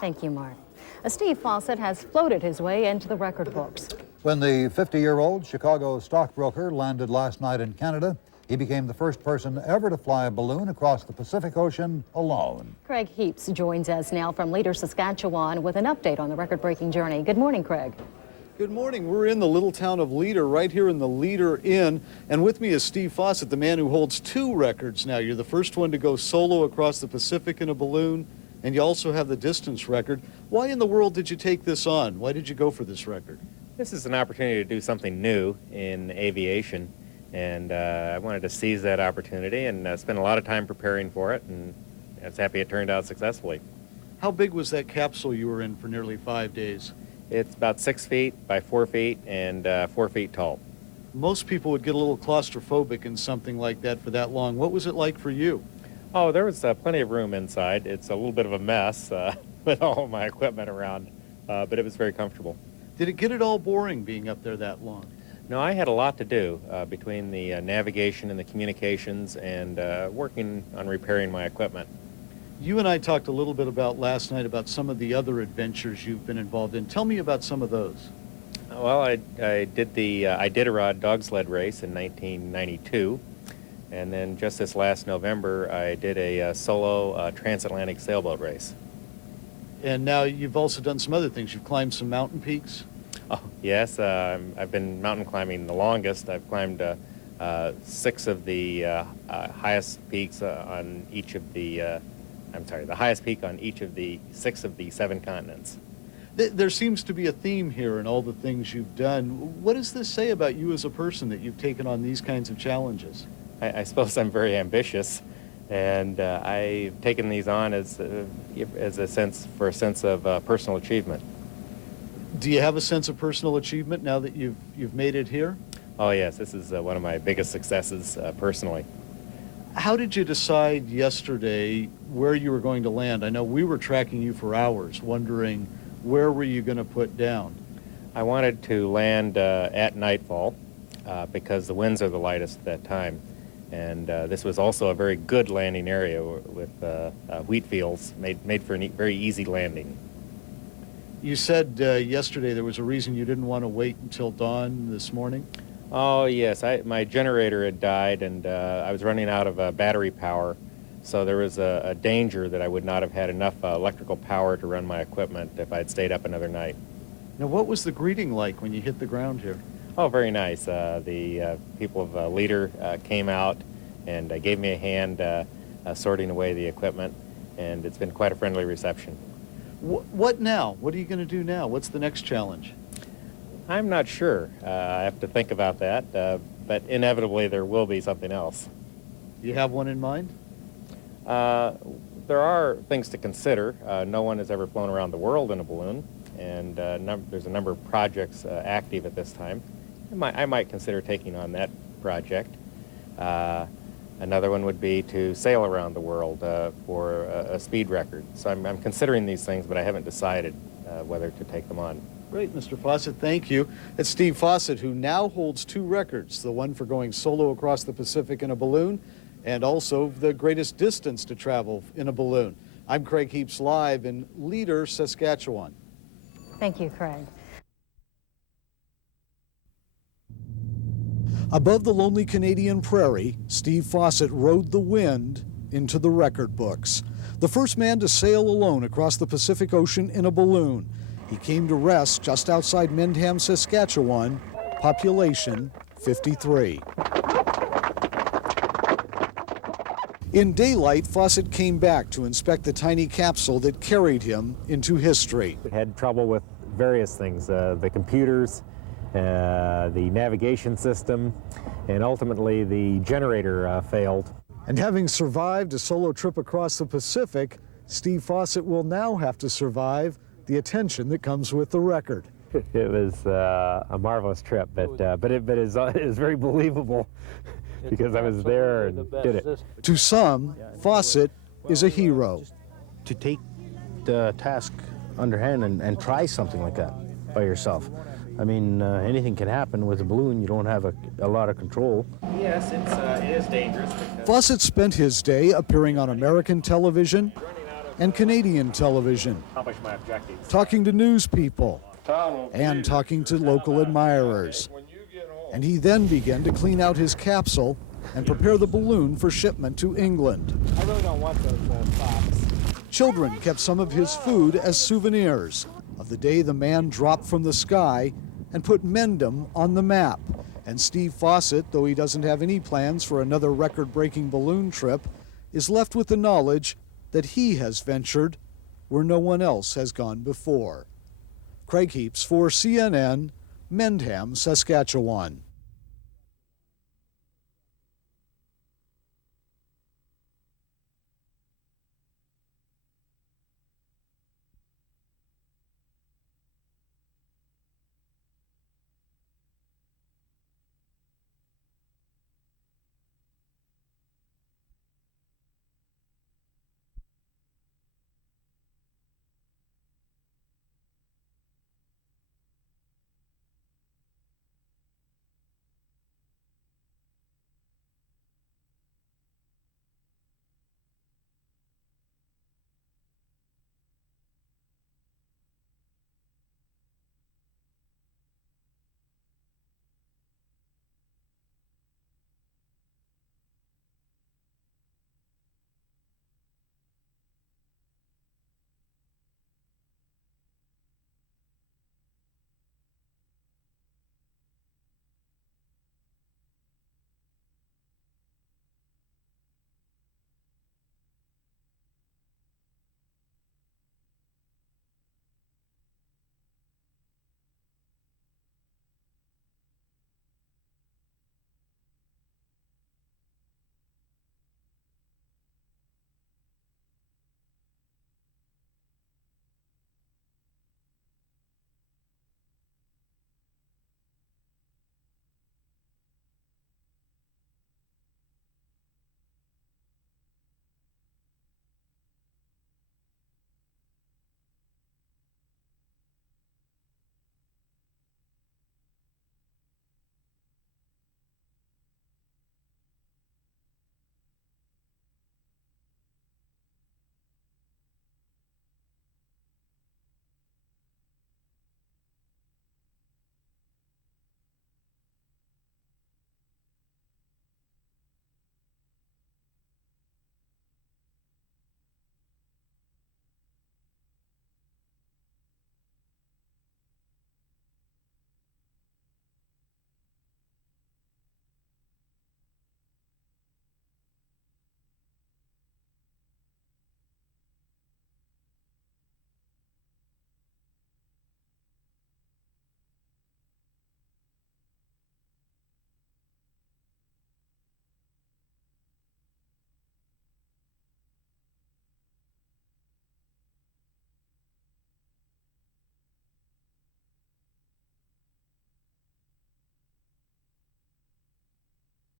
Thank you, Mark. Steve Fossett has floated his way into the record books. When the 50-year-old Chicago stockbroker landed last night in Canada, he became the first person ever to fly a balloon across the Pacific Ocean alone. Craig Heaps joins us now from Leader, Saskatchewan with an update on the record-breaking journey. Good morning, Craig. Good morning. We're in the little town of Leader, right here in the Leader Inn. And with me is Steve Fossett, the man who holds 2 records now. You're the first one to go solo across the Pacific in a balloon, and you also have the distance record. Why in the world did you take this on? Why did you go for this record? This is an opportunity to do something new in aviation, and I wanted to seize that opportunity and spend a lot of time preparing for it, and I was happy it turned out successfully. How big was that capsule you were in for nearly 5 days? It's about 6 feet by 4 feet and 4 feet tall. Most people would get a little claustrophobic in something like that for that long. What was it like for you? Oh, there was plenty of room inside. It's a little bit of a mess with all my equipment around, but it was very comfortable. Did it get it all boring being up there that long? No, I had a lot to do between the navigation and the communications and working on repairing my equipment. You and I talked a little bit about last night about some of the other adventures you've been involved in. Tell me about some of those. Well, I did the Iditarod dog sled race in 1992, and then just this last November I did a solo transatlantic sailboat race. And now you've also done some other things. You've climbed some mountain peaks. Oh, yes, I've been mountain climbing the longest. I've climbed 6 of the highest peaks on each of the the highest peak on each of the 6 of the 7 continents. There seems to be a theme here in all the things you've done. What does this say about you as a person that you've taken on these kinds of challenges? I suppose I'm very ambitious, and I've taken these on as a sense of personal achievement. Do you have a sense of personal achievement now that you've made it here? Oh yes, this is one of my biggest successes personally. How did you decide yesterday where you were going to land? I know we were tracking you for hours, wondering where were you going to put down? I wanted to land at nightfall because the winds are the lightest at that time. And this was also a very good landing area with wheat fields, made for a very easy landing. You said yesterday there was a reason you didn't want to wait until dawn this morning? Oh yes, my generator had died and I was running out of battery power, so there was a danger that I would not have had enough electrical power to run my equipment if I'd stayed up another night. Now what was the greeting like when you hit the ground here? Oh, very nice. The people of Leader came out and gave me a hand sorting away the equipment, and it's been quite a friendly reception. What now? What are you going to do now? What's the next challenge? I'm not sure. I have to think about that, but inevitably there will be something else. You have one in mind? There are things to consider. No one has ever flown around the world in a balloon, and there's a number of projects active at this time. I might consider taking on that project. Another one would be to sail around the world for a speed record. So I'm considering these things, but I haven't decided whether to take them on. Great, Mr. Fossett, thank you. It's Steve Fossett, who now holds 2 records, the one for going solo across the Pacific in a balloon, and also the greatest distance to travel in a balloon. I'm Craig Heaps, live in Leader, Saskatchewan. Thank you, Craig. Above the lonely Canadian prairie, Steve Fossett rode the wind into the record books. The first man to sail alone across the Pacific Ocean in a balloon. He came to rest just outside Mendham, Saskatchewan, population 53. In daylight, Fossett came back to inspect the tiny capsule that carried him into history. We had trouble with various things, the computers, the navigation system, and ultimately the generator failed. And having survived a solo trip across the Pacific, Steve Fossett will now have to survive the attention that comes with the record. It was a marvelous trip, but it is very believable because I was there and did it. To some, Fossett is a hero. To take the task underhand and try something like that by yourself. I mean, anything can happen with a balloon. You don't have a lot of control. Yes, it is dangerous. Fossett spent his day appearing on American television, and Canadian television, Accomplish my objective. talking to news people, and talking to local admirers. And he then began to clean out his capsule and prepare the balloon for shipment to England. I really don't want those socks. Children kept some of his food as souvenirs of the day the man dropped from the sky and put Mendham on the map. And Steve Fossett, though he doesn't have any plans for another record-breaking balloon trip, is left with the knowledge that he has ventured where no one else has gone before. Craig Heaps for CNN, Mendham, Saskatchewan.